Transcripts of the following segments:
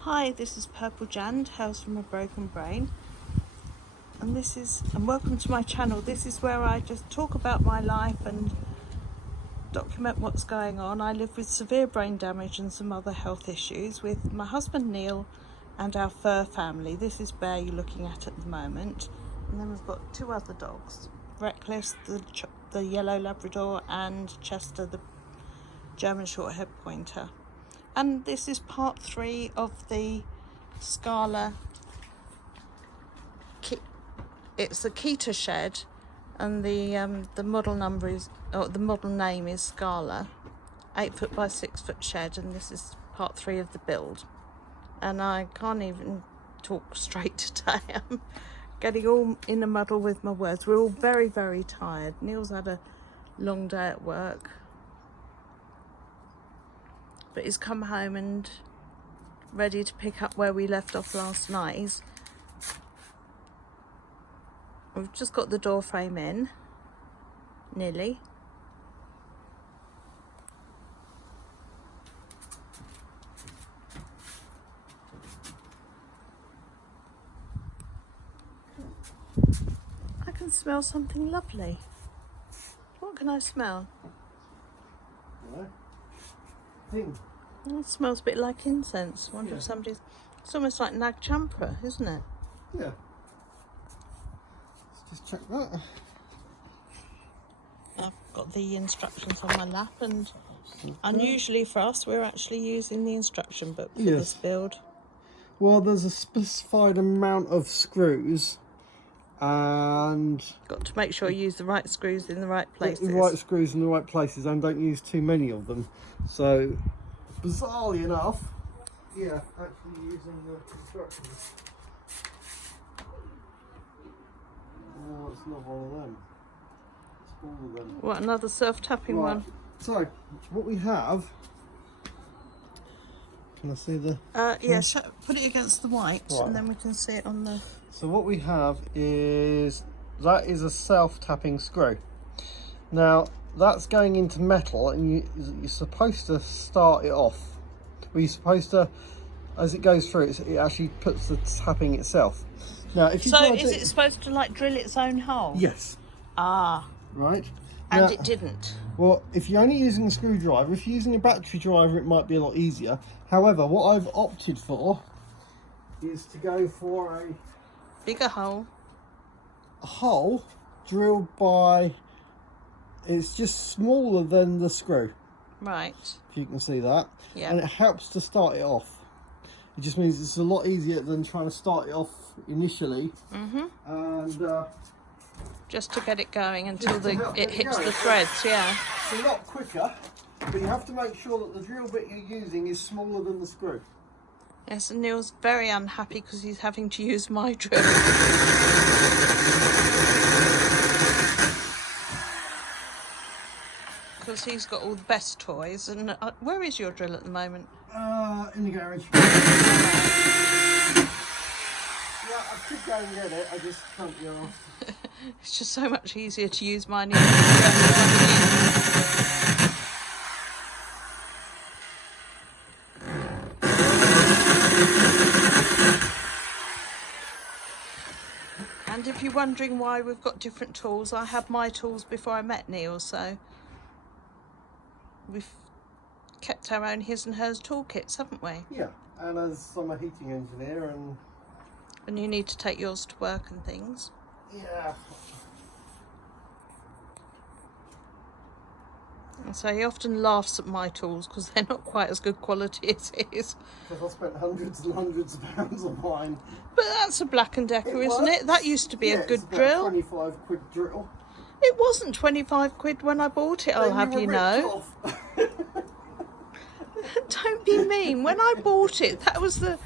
Hi, this is Purple Jan, Tales from a Broken Brain, and welcome to my channel. This is where I just talk about my life and document what's going on. I live with severe brain damage and some other health issues with my husband Neil and our fur family. This is Bear you're looking at the moment, and then we've got two other dogs, Reckless, the yellow Labrador, and Chester, the German Shorthair Pointer. And this is part 3 of the Scala. It's a Keter shed, and the model number is, or the model name is Scala, 8 foot by 6 foot shed, and this is part 3 of the build. And I can't even talk straight today. I'm getting all in a muddle with my words. We're all very, very tired. Neil's had a long day at work, but he's come home and ready to pick up where we left off last night. We've just got the door frame in, nearly. I can smell something lovely. What can I smell? Oh, it smells a bit like incense. I wonder if somebody's... It's almost like nag champa, isn't it? Yeah. Let's just check that. I've got the instructions on my lap, and unusually for us, we're actually using the instruction book for this build. Well, there's a specified amount of screws, and... Got to make sure you use the right screws in the right places. The right screws in the right places, and don't use too many of them. So, bizarrely enough, actually using the instructions. No, it's not one of them. It's all of them. What, another self-tapping one? So, what we have... Can I see the... Yes, put it against the white, and then we can see it on the... So what we have is... That is a self-tapping screw. Now, that's going into metal, and you're supposed to start it off. Well, you're supposed to, as it goes through, it actually puts the tapping itself. Now, if you is it supposed to like drill its own hole? Yes. Ah. Right. And now, it didn't. Well, if you're only using a screwdriver, if you're using a battery driver, it might be a lot easier. However, what I've opted for is to go for a bigger hole. A hole drilled by... It's just smaller than the screw. Right. If you can see that. Yeah. And it helps to start it off. It just means it's a lot easier than trying to start it off initially. Mm-hmm. And just to get it going until it hits the threads, yeah. It's a lot quicker, but you have to make sure that the drill bit you're using is smaller than the screw. Yes, and Neil's very unhappy because he's having to use my drill. Because he's got all the best toys. And where is your drill at the moment? In the garage. Yeah, I could go and get it, I just can't be asked. It's just so much easier to use mine. And if you're wondering why we've got different tools, I had my tools before I met Neil, so we've kept our own his and hers toolkits, haven't we? Yeah, and as I'm a heating engineer and you need to take yours to work and things. Yeah. And so he often laughs at my tools because they're not quite as good quality as his. Because I spent hundreds and hundreds of pounds on mine. But that's a Black & Decker, isn't it? That used to be a good drill. 25 quid drill. It wasn't 25 quid when I bought it, I'll have you know. Don't be mean. When I bought it, that was the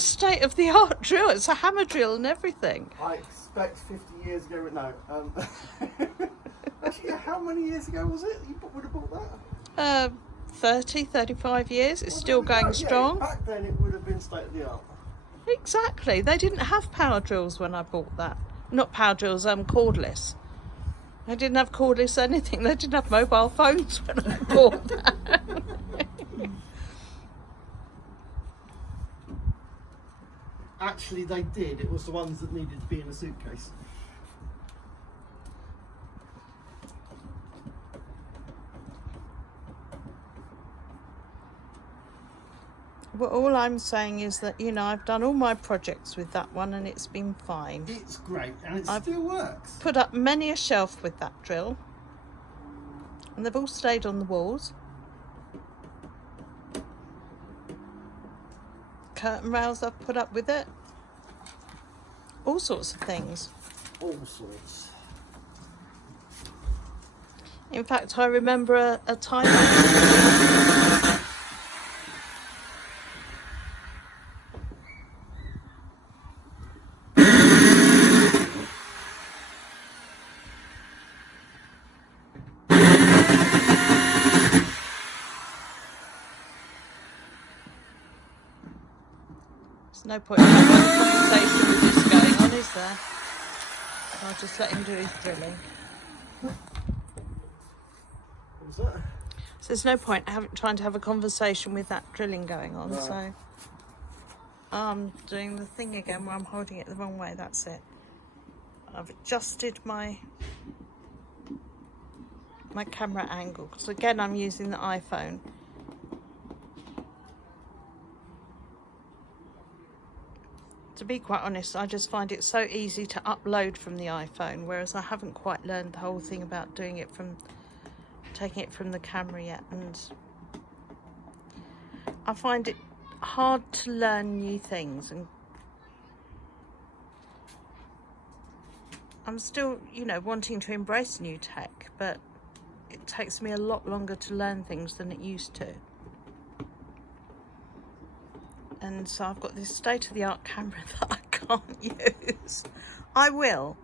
state of the art drill. It's a hammer drill and everything. I expect 50 years ago, no. Actually, how many years ago was it you would have bought that? 30, 35 years. It's still going strong. Back then it would have been state of the art. Exactly. They didn't have power drills when I bought that. Not power drills, cordless. I didn't have cordless anything. They didn't have mobile phones when I bought that. actually they did. It was the ones that needed to be in a suitcase. Well, all I'm saying is that, you know, I've done all my projects with that one and it's been fine. It's great, and it I've still works. Put up many a shelf with that drill, and they've all stayed on the walls. Curtain rails I've put up with it. All sorts of things. All sorts. In fact, I remember a time... There's no point in having a conversation with this going on, is there? I'll just let him do his drilling. What was that? So there's no point trying to have a conversation with that drilling going on. No. So I'm doing the thing again where I'm holding it the wrong way. That's it. I've adjusted my camera angle because again I'm using the iPhone. To be quite honest, I just find it so easy to upload from the iPhone, whereas I haven't quite learned the whole thing about doing it from taking it from the camera yet, and I find it hard to learn new things, and I'm still, you know, wanting to embrace new tech, but it takes me a lot longer to learn things than it used to. And so I've got this state-of-the-art camera that I can't use. I will.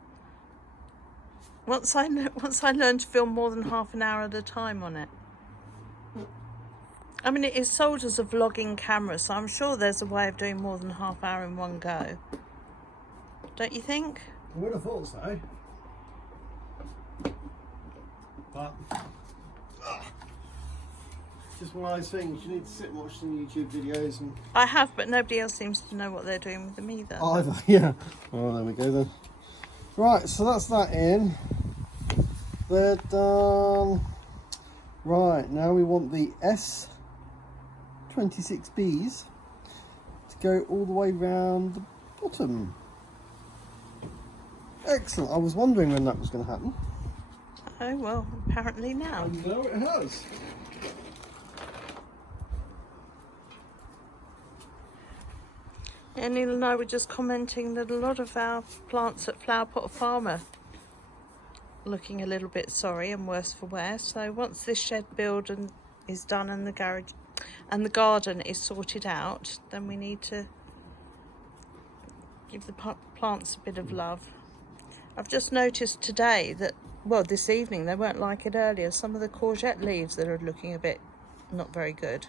Once I learn to film more than half an hour at a time on it. I mean, it is sold as a vlogging camera, so I'm sure there's a way of doing more than half hour in one go. Don't you think? I would have thought so. But it's just one of those things. You need to sit and watch some YouTube videos and... I have, but nobody else seems to know what they're doing with them either. Either, yeah. Well, there we go then. Right, so that's that in. They're done. Right, now we want the S26Bs to go all the way round the bottom. Excellent. I was wondering when that was going to happen. Oh, well, apparently now. And now it has. And Neil and I were just commenting that a lot of our plants at Flower Pot Farm are looking a little bit sorry and worse for wear. So once this shed build is done and the garage and the garden is sorted out, then we need to give the plants a bit of love. I've just noticed today that, well, this evening, they weren't like it earlier, some of the courgette leaves that are looking a bit not very good.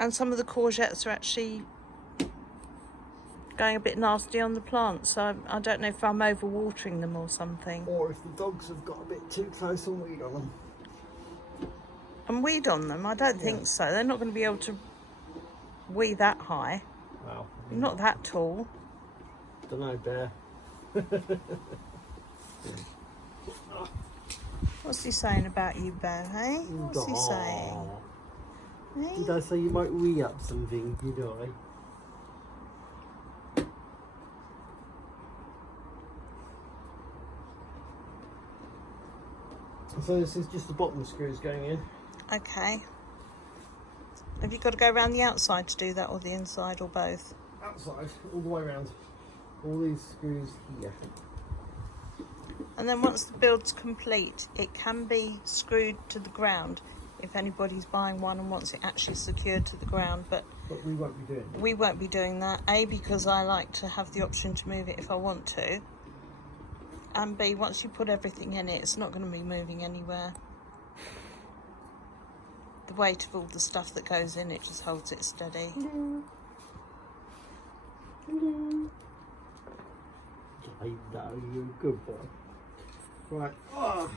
And some of the courgettes are actually going a bit nasty on the plants, so I don't know if I'm overwatering them or something. Or if the dogs have got a bit too close and weed on them. And weed on them? I don't think so. They're not going to be able to weed that high. Wow. You're not that tall. Don't know, Bear. What's he saying about you, Bear, hey? What's he saying? Hey? Did I say you might re-up something, did I? So this is just the bottom screws going in. Okay. Have you got to go around the outside to do that, or the inside, or both? Outside, all the way around. All these screws here. And then once the build's complete, it can be screwed to the ground if anybody's buying one and wants it actually secured to the ground. But we won't be doing that. We won't be doing that. A, because I like to have the option to move it if I want to. And B, once you put everything in it, it's not going to be moving anywhere. The weight of all the stuff that goes in it just holds it steady. Hello. Hello. I know you're a good boy. Right. Oh.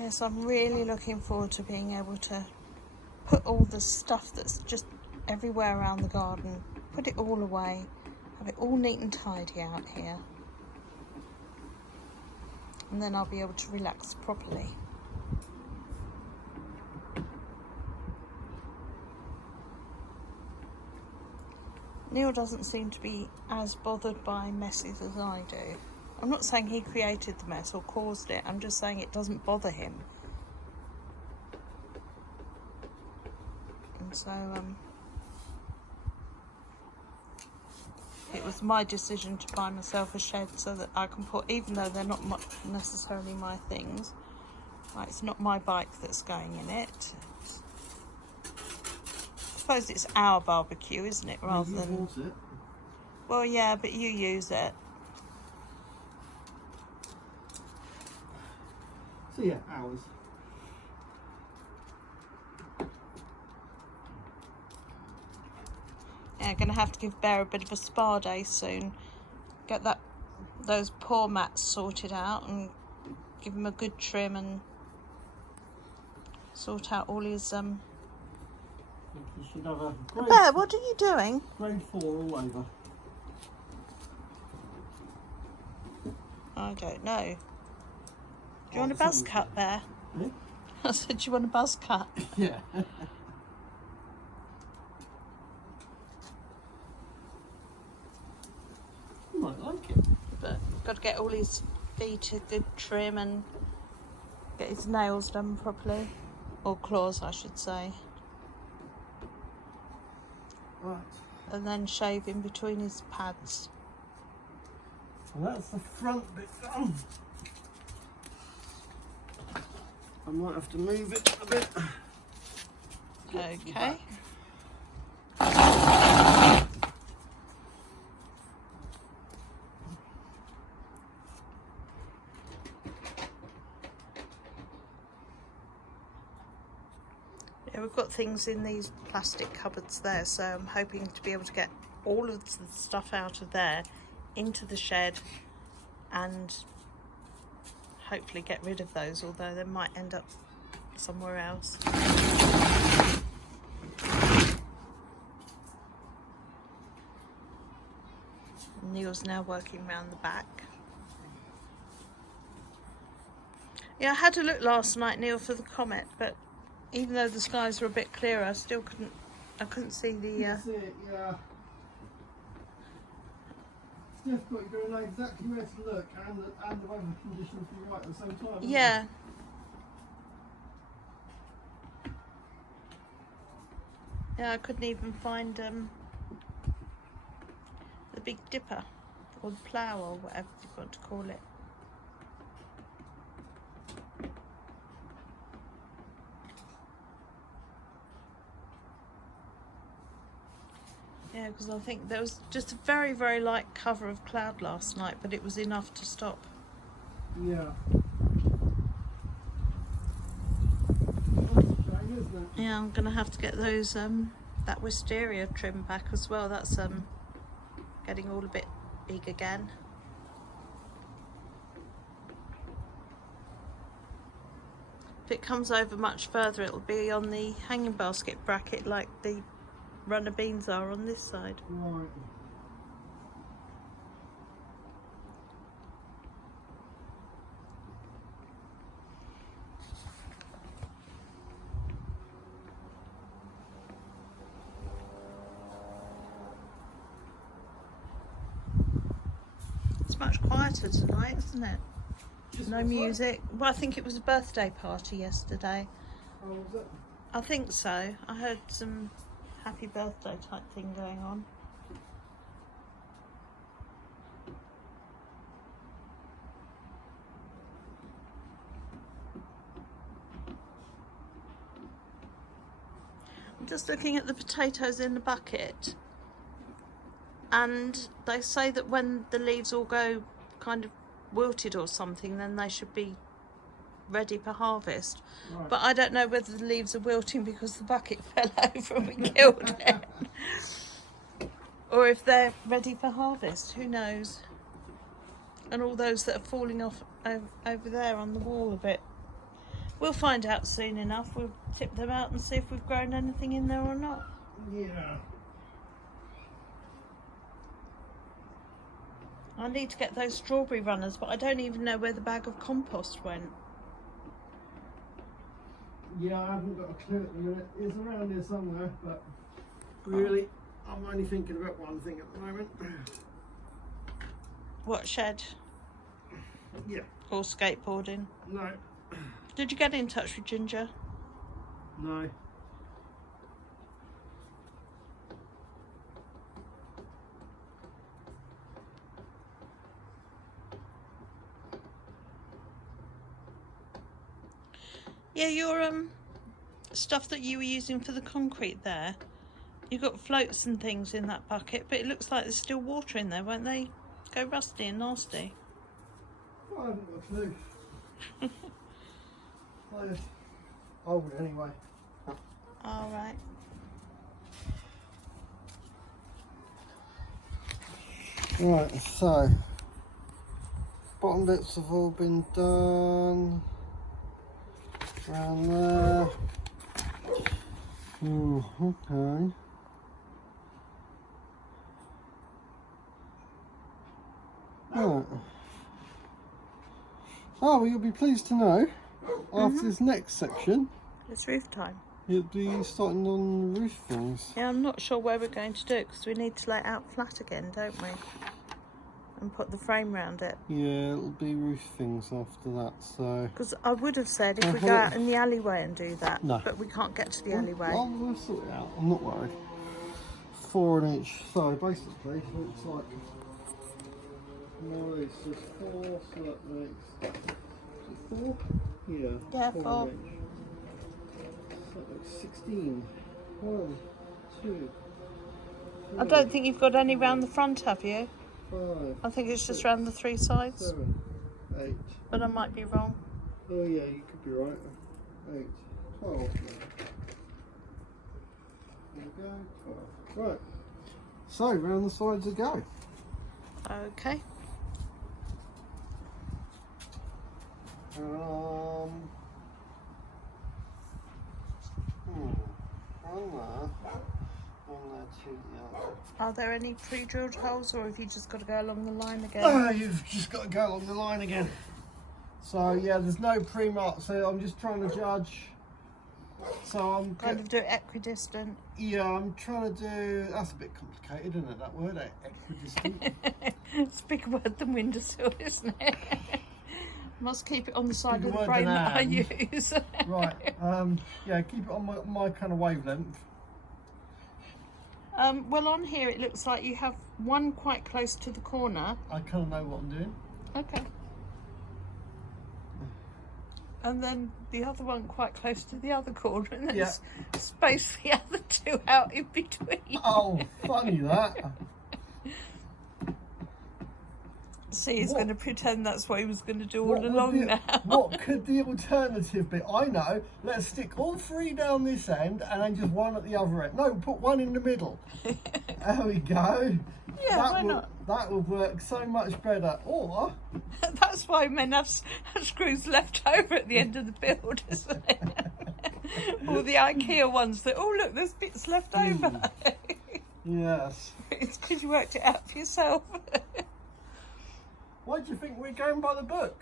Yes, I'm really looking forward to being able to put all the stuff that's just everywhere around the garden, put it all away, have it all neat and tidy out here. And then I'll be able to relax properly. Neil doesn't seem to be as bothered by messes as I do. I'm not saying he created the mess or caused it, I'm just saying it doesn't bother him. And so it was my decision to buy myself a shed so that I can put, even though they're not necessarily my things, like it's not my bike that's going in it. I suppose it's our barbecue, isn't it, rather than... You bought it. Well, yeah, but you use it. So yeah, ours. Yeah, going to have to give Bear a bit of a spa day soon. Get those paw mats sorted out and give him a good trim and sort out all his You should have a grade, Bear, what are you doing? grade 4 all over. I don't know. Do you want a buzz cut, Bear? Eh? I said, do you want a buzz cut? Yeah. You might like it. But got to get all his feet a good trim and get his nails done properly. Or claws, I should say. Right. And then shave in between his pads. So that's the front bit done. I might have to move it a bit. Get to the Okay. back. Yeah, we've got things in these plastic cupboards there, so I'm hoping to be able to get all of the stuff out of there into the shed and hopefully get rid of those, although they might end up somewhere else. Neil's now working around the back. Yeah, I had a look last night, Neil, for the comet, but even though the skies were a bit clearer, I still couldn't see the... That's it, yeah. It's difficult, you've got to know exactly where to look and the weather conditions be right at the same time. Yeah. Yeah, I couldn't even find the Big Dipper, or the plough, or whatever you want to call it. Yeah, because I think there was just a very, very light cover of cloud last night, but it was enough to stop. Yeah. Yeah, I'm gonna have to get those that wisteria trim back as well. That's getting all a bit big again. If it comes over much further, it'll be on the hanging basket bracket like the runner beans are on this side. Right. It's much quieter tonight, isn't it? Just No what's that? music. Well, I think it was a birthday party yesterday. Oh, was it? I think so. I heard some happy birthday type thing going on. I'm just looking at the potatoes in the bucket, and they say that when the leaves all go kind of wilted or something, then they should be ready for harvest. Right. But I don't know whether the leaves are wilting because the bucket fell over and we killed it, or if they're ready for harvest. Who knows? And all those that are falling off over there on the wall a bit. We'll find out soon enough. We'll tip them out and see if we've grown anything in there or not. Yeah. I need to get those strawberry runners, but I don't even know where the bag of compost went. Yeah, I haven't got a clue at the minute. It's around here somewhere, but really, I'm only thinking about one thing at the moment. What, shed? Yeah. Or skateboarding? No. Did you get in touch with Ginger? No. Yeah, your stuff that you were using for the concrete there, you got floats and things in that bucket, but it looks like there's still water in there. Won't they go rusty and nasty? I haven't got a clue. It's old anyway. All right. Right, so bottom bits have all been done. Around there. Oh, okay. Right. Oh, well, you'll be pleased to know, after this next section, It's roof time. you'll be starting on roof things. Yeah, I'm not sure where we're going to do it because we need to lay it out flat again, don't we? And put the frame round it. Yeah, it'll be roof things after that, so... Because I would have said if we go out in the alleyway and do that, No. but we can't get to the alleyway. We'll sort it out, I'm not worried. 4 on each side, basically, it looks like... No, it's just 4, so that makes... 4? Yeah. Yeah, 4 4. on each. So that makes 16. 1, 2, 3, I don't think you've got any round the front, have you? 5, I think it's just 6, round the 3 sides, 7, 8. but I might be wrong. Oh yeah, you could be right. 8, 12. There we go, 12. Right. So, round the sides we go. Okay. On there to the other. Are there any pre-drilled holes, or have you just got to go along the line again? You've just got to go along the line again. So yeah, there's no pre-mark, so I'm just trying to judge. So I'm Kind of do it equidistant. yeah, I'm trying to do. That's a bit complicated, isn't it? That word, equidistant. It's a bigger word than windowsill, isn't it? Must keep it on the side Bigger of the word brain than that I and. use. Right. Yeah, keep it on my kind of wavelength. Well, on here it looks like you have one quite close to the corner. I kind of know what I'm doing. Okay. And then the other one quite close to the other corner, and then space the other two out in between. Oh, funny that. See, he's going to pretend that's what he was going to do all along now. What could the alternative be? I know. Let's stick all 3 down this end and then just 1 at the other end. No, put 1 in the middle. There we go. Yeah, why not? That would work so much better. Or... That's why men have screws left over at the end of the build, isn't it? All the IKEA ones that, oh look, there's bits left over. Yes. It's because you worked it out for yourself. Why do you think we're going by the book?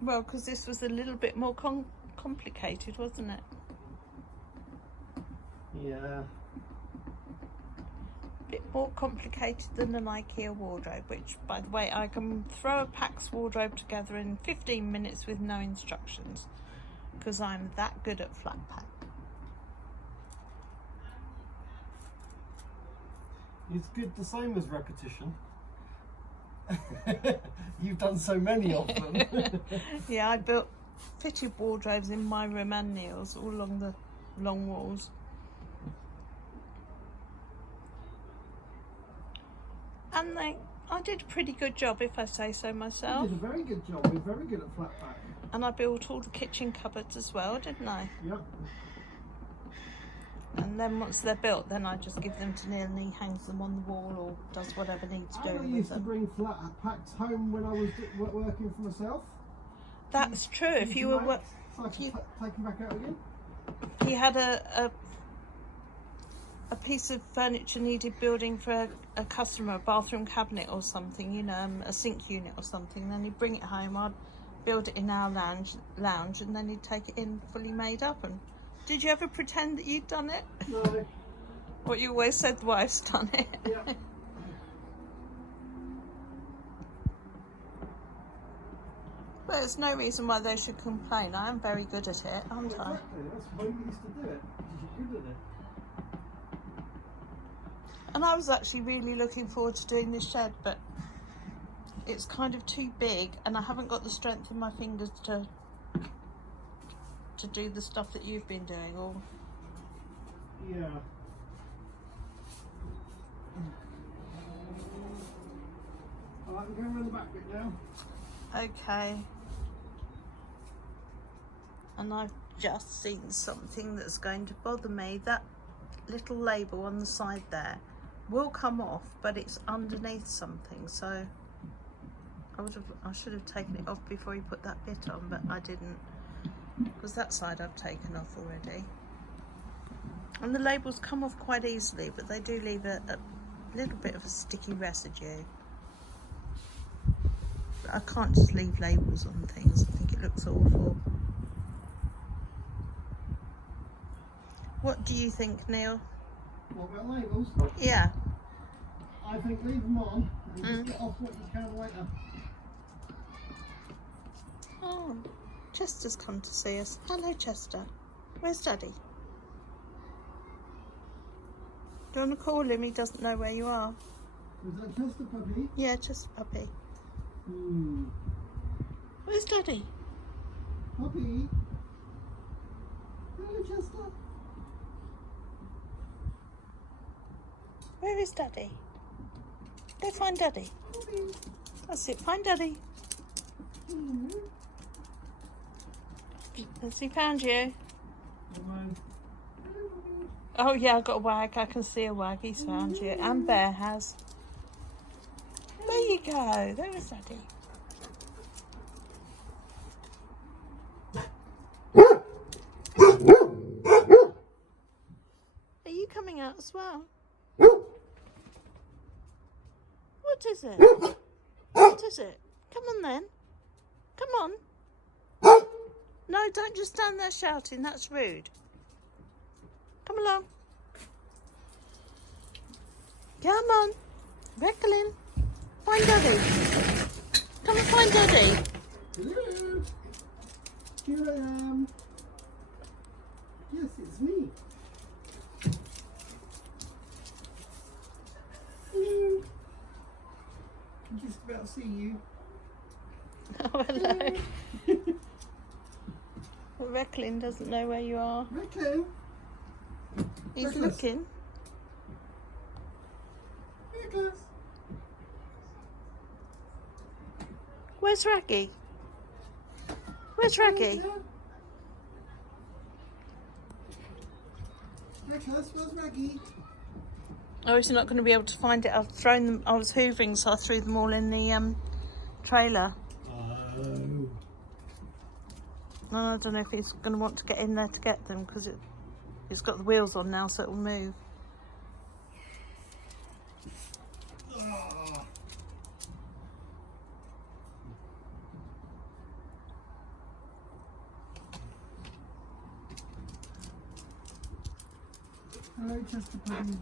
Well, because this was a little bit more complicated, wasn't it? Yeah. A bit more complicated than an IKEA wardrobe, which, by the way, I can throw a Pax wardrobe together in 15 minutes with no instructions, because I'm that good at flat pack. It's good, the same as repetition. You've done so many of them. Yeah, I built fitted wardrobes in my room and Neil's all along the long walls. And I did a pretty good job, if I say so myself. You did a very good job. You're very good at flat pack. And I built all the kitchen cupboards as well, didn't I? Yep. And then once they're built, then I just give them to Neil and he hangs them on the wall or does whatever needs I doing with used to them. bring flat packs home when I was working for myself. That's true. If you were So I could take them back out again. he had a piece of furniture needed building for a customer, a bathroom cabinet or something, you know, a sink unit or something, then he'd bring it home, I'd build it in our lounge, and then he'd take it in fully made up. And did you ever pretend that you'd done it? No. What you always said, the wife's done it. Yeah. But there's no reason why they should complain. I am very good at it, aren't I? Exactly, that's why you used to do it, because you're good at it. And I was actually really looking forward to doing this shed, but it's kind of too big and I haven't got the strength in my fingers to do the stuff that you've been doing. Or Yeah. Alright, I'm going around the back bit now. okay. And I've just seen something that's going to bother me. That little label on the side there will come off, but it's underneath something, so I should have taken it off before you put that bit on, but I didn't, because that side I've taken off already. And the labels come off quite easily, but they do leave a little bit of a sticky residue. But I can't just leave labels on things. I think it looks awful. What do you think, Neil? What about labels? Yeah. I think leave them on and just get off what you can later. Oh, Chester's come to see us. Hello, Chester. Where's Daddy? Do you want to call him? He doesn't know where you are. Was that Chester, puppy? Yeah, Chester puppy. Hmm. Where's Daddy? Puppy? Hello, Chester. Where is Daddy? Go find Daddy. Puppy. That's it, find Daddy. Hmm. Has he found you? Hello. Oh yeah, I've got a wag. I can see a wag. He's found you. And Bear has. There you go. There is Daddy. Are you coming out as well? What is it? What is it? Come on then. Come on. No, don't just stand there shouting. That's rude. Come along. Come on. Recklin. Find Daddy. Come and find Daddy. Hello. Here I am. Yes, it's me. Hello. I can just about see you. Oh, hello. Well, Recklin doesn't know where you are. Rico. He's Reckless. looking. Nicholas. Where's Raggy? Where's Raggy? Nicholas, where's Raggy? Oh, he's not going to be able to find it. I've thrown them. I was hoovering, so I threw them all in the trailer. Oh. And I don't know if he's going to want to get in there to get them, because it's got the wheels on now, so it will move. Oh. Hello, Chester Pudding.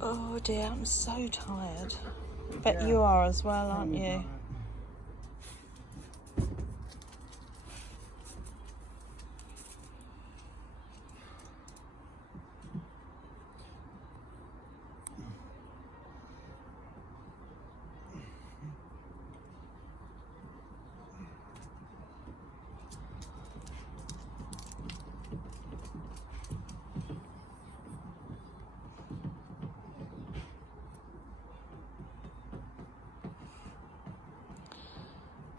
Oh dear, I'm so tired. Bet Yeah. you are as well, aren't you?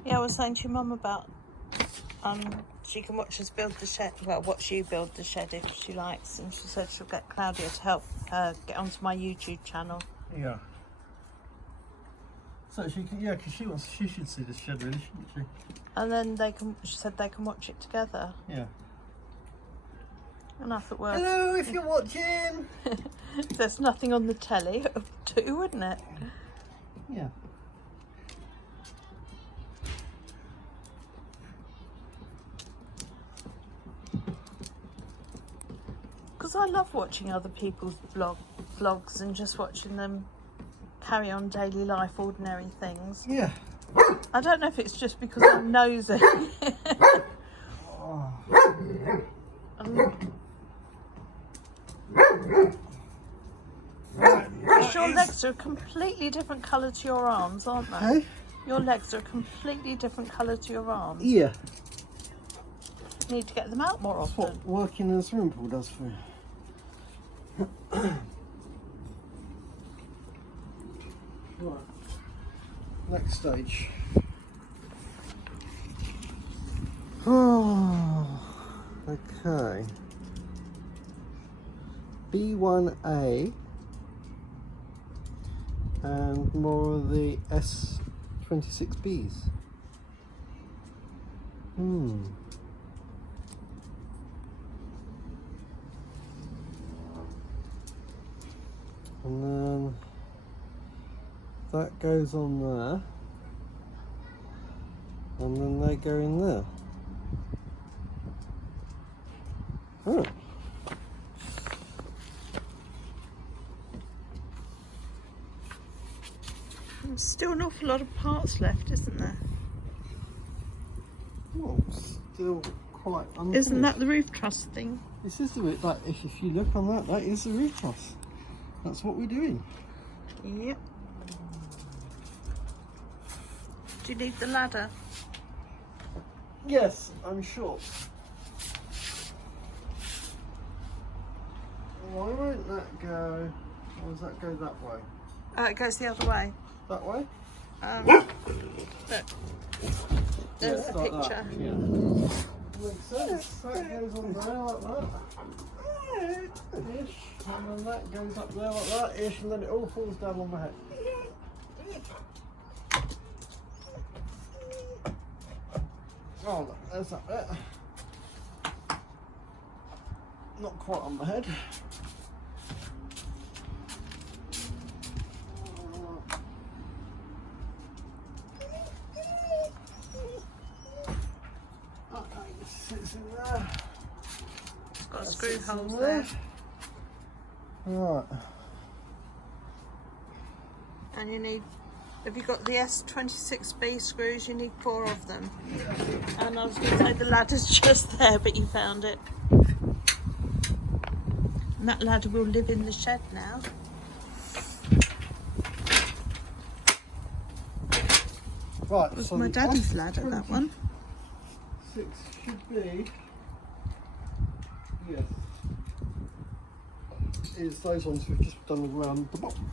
Yeah, I was saying to your mum about she can watch us build the shed. Well, watch you build the shed if she likes, and she said she'll get Claudia to help her get onto my YouTube channel. Yeah. So she can, yeah, because she should see the shed really, shouldn't she? And then she said they can watch it together. Yeah. And I thought, well, hello, if you're watching. if there's nothing on the telly, it would do, wouldn't it? Yeah. Because I love watching other people's vlogs and just watching them carry on daily life, ordinary things. Yeah. I don't know if it's just because I'm nosy. Oh. Because your legs are a completely different colour to your arms, aren't they? Hey? Your legs are a completely different colour to your arms. Yeah. You need to get them out more That's often. what working in a swimming pool does for you. Right. Next stage. Oh, okay. B1A and more of the S26Bs. And then that goes on there, and then they go in there. Oh. There's still an awful lot of parts left, isn't there? Well, still quite unfinished. Isn't that the roof truss thing? This is the roof, like, if you look on that, that is the roof truss. That's what we're doing. Yep. Do you need the ladder? Yes, I'm sure. Why won't that go, or does that go that way? It goes the other way. That way? Look. There's Yeah, the like picture. that. Yeah. Makes sense. That goes on there like that. Ish. And then that goes up there like that, ish, and then it all falls down on my head. Oh, look, there's that bit. Not quite on my head. Okay, it sits in there. It's got screw holes there. Right. And you need, have you got the S26B screws? You need 4 of them. And I was going to say the ladder's just there, but you found it. And that ladder will live in the shed now. Right, It was so my the daddy's ladder, that one. 6 should be, yes, is those ones we've just done around the bottom.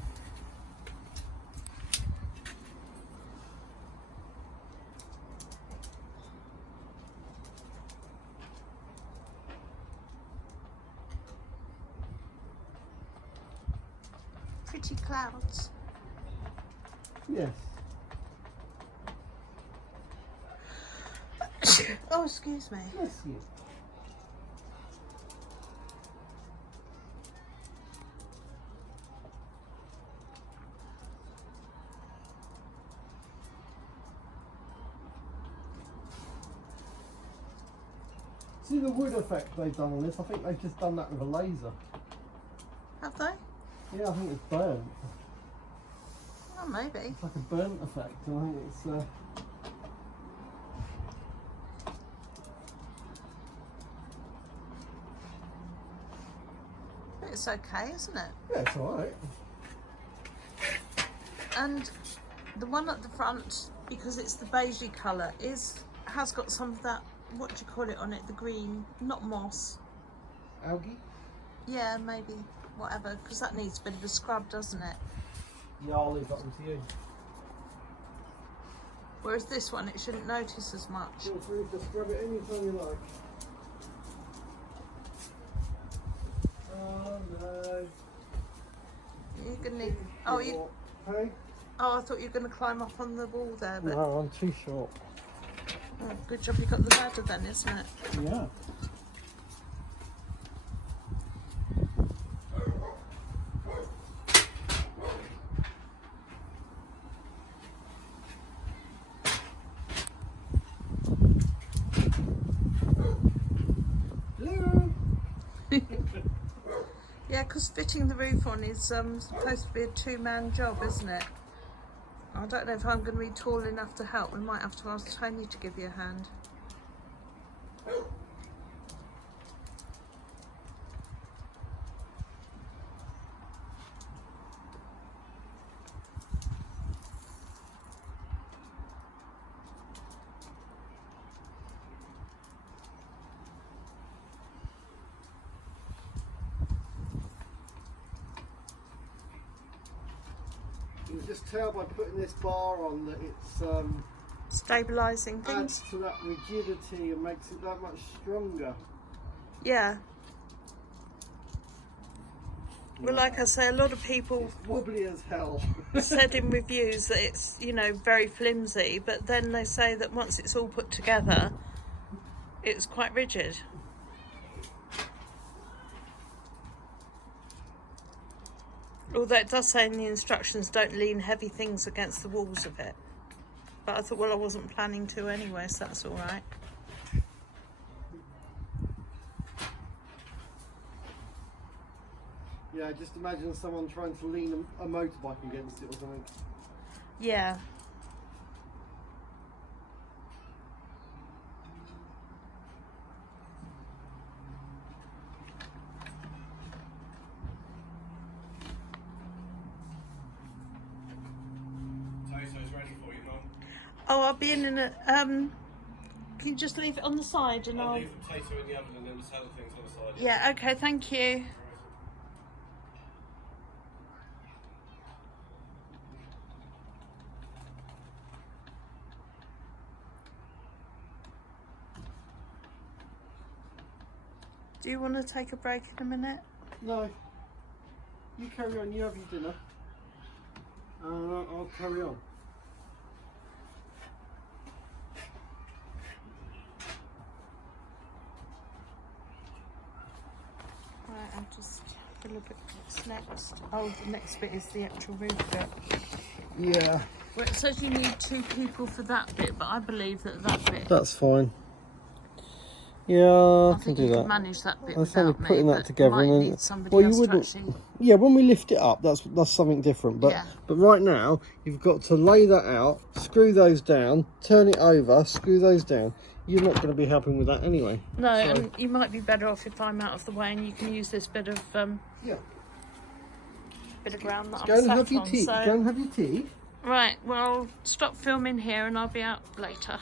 Pretty clouds. Yes. Oh, excuse me. Bless you. See the wood effect they've done on this? I think they've just done that with a laser. Have they? Yeah, I think it's burnt. Oh, maybe. It's like a burnt effect, and I think it's... It's okay, isn't it? yeah, it's alright. And the one at the front, because it's the beigey colour, has got some of that, what do you call it on it? The green, not moss. Algae? Yeah, maybe, whatever, because that needs a bit of a scrub, doesn't it? Yeah, I'll leave that one to you. Whereas this one, it shouldn't notice as much. Feel free to scrub it anytime you like. Oh no. You're gonna need. Oh, Hey? Oh, I thought you were gonna climb up on the wall there, but. No, I'm too short. Oh, good job you got the ladder then, isn't it? Yeah. Yeah, because fitting the roof on is supposed to be a two-man job, isn't it? I don't know if I'm going to be tall enough to help. We might have to ask Tony to give you a hand. You can just tell by putting this bar on that it's Stabilising things. adds to that rigidity and makes it that much stronger. Yeah. Well, like I say, a lot of people It's wobbly as hell. said in reviews that it's, you know, very flimsy, but then they say that once it's all put together, it's quite rigid. Although it does say in the instructions, don't lean heavy things against the walls of it. But I thought, well, I wasn't planning to anyway, so that's all right. Yeah, just imagine someone trying to lean a motorbike against it or something. Yeah. Potatoes ready for you, Mum. Oh, I'll be in a... can you just leave it on the side and I'll I'll... leave the potato in the oven and then the salad things on the side. Yeah, okay, thank you. Do you want to take a break in a minute? No. You carry on, you have your dinner. I'll carry on. Right, I'll just have a look at what's next. Oh, the next bit is the actual roof bit. Yeah. Well, it says you need 2 people for that bit, but I believe that bit... That's fine. Yeah, I can think do you that. could manage that bit I was only without me, putting that but together might and then, need somebody well, you else to wouldn't. actually... Yeah, when we lift it up, that's something different. But Yeah. but right now, you've got to lay that out, screw those down, turn it over, screw those down. You're not going to be helping with that anyway. No, So, and you might be better off if I'm out of the way and you can use this bit of yeah. ground that Go I'm and sat have your on. tea. So... Go and have your tea. Right, well, I'll stop filming here and I'll be out later.